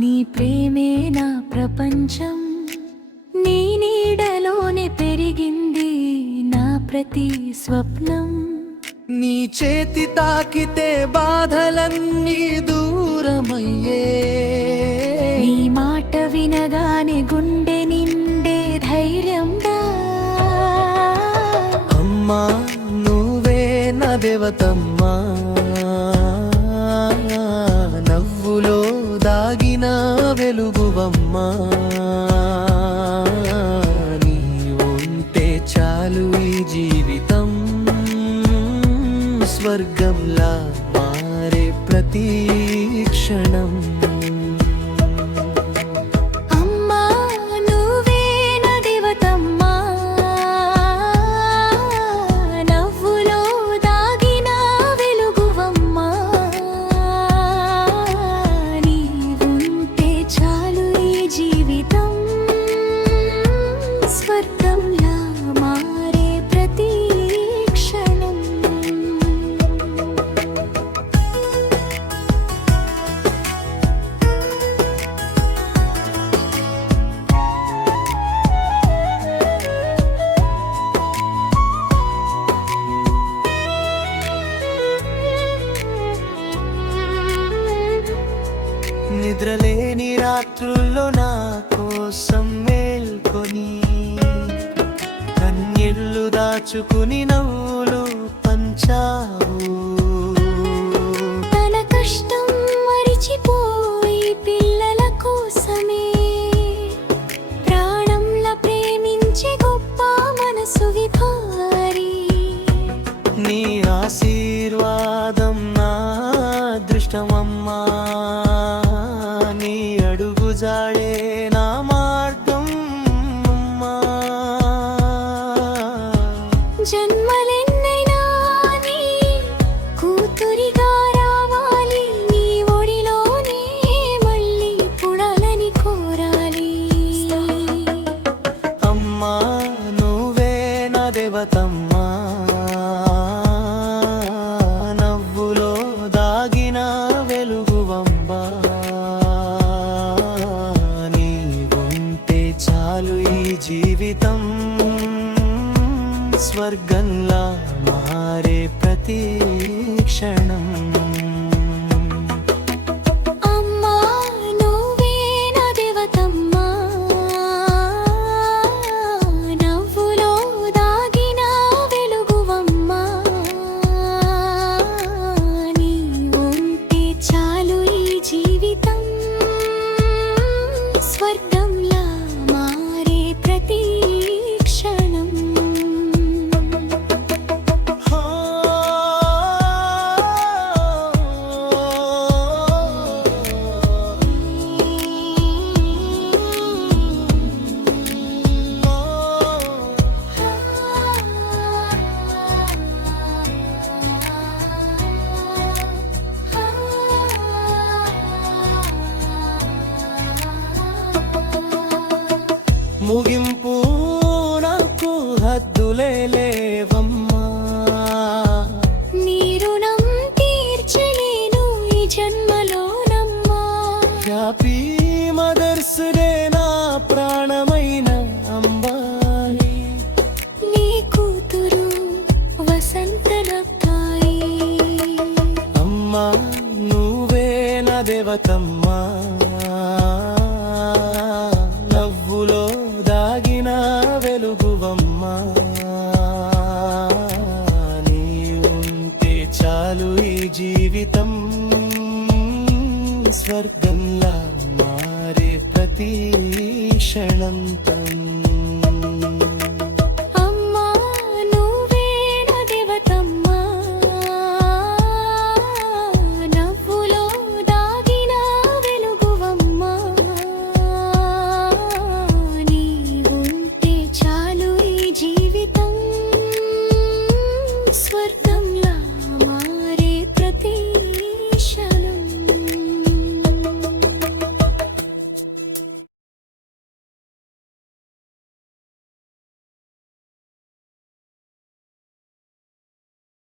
నీ ప్రేమే నా ప్రపంచం, నీ నీడలోనే పెరిగింది నా ప్రతి స్వప్నం. నీ చేతి తాకితే బాధలన్నీ దూరమయ్యే, నీ మాట వినగానే గుండె నిండే ధైర్యంగా. అమ్మా నువ్వే నా దేవతమ్మా, నవ్వులో దాగిన వెలుగువమ్మా. నీ ఉంటే చాలు ఈ జీవితం స్వర్గంలా మారే ప్రతి క్షణం. అమ్మా నువ్వే నా దేవతమ్మా, నవ్వులో దాగిన వెలుగువమ్మా. నీవుంటే చాలు ఈ జీవితం స్వర్గంలా మారే ప్రతి క్షణం. నిద్రలేని రాత్రుల్లో నా కోసం మేల్కొని, కన్నీళ్లు దాచుకుని నవ్వులు పంచావు. తన కష్టం మరిచిపోయి పిల్లల కోసమే ప్రాణంలా ప్రేమించే గొప్ప మనసు విధారి. నీ ఆశీర్వాదం నా అదృష్టమమ్మా, నీ అడుగు జాడే నా మార్గం అమ్మా. జన్మలెన్నైనా నీ కూతురిగా రావాలి, నీ ఒడిలోనే మళ్ళీ పుడాలని కోరాలి. అమ్మా నువ్వే నా దేవతమ్మా, నవ్వులో దాగిన వెలుగువమ్మా. నీవుంటే చాలు ఈ జీవితం స్వర్గంలా మారే ప్రతి క్షణం. అమ్మా నువ్వే నా దేవతమ్మా, నవ్వులో దాగిన వెలుగువమ్మా. నీవుంటే చాలు ఈ జీవితం స్వర్గంలా మారే ప్రతి క్షణం. ముగింపు నాకు హద్దులే లేవమ్మా, నీ రుణం తీర్చలేను ఈ జన్మలోనమ్మా. హ్యాపీ మదర్స్ డే నా ప్రాణమైన అంబాయి. నీ కూతురు వసంతనబ్బాయి. అమ్మా నువ్వే నా దేవతమ్మా, నవ్వులో దాగిన వెలుగువమ్మా. నీవుంటే చాలు ఈ జీవితం స్వర్గంలా మారే ప్రతి క్షణంతం.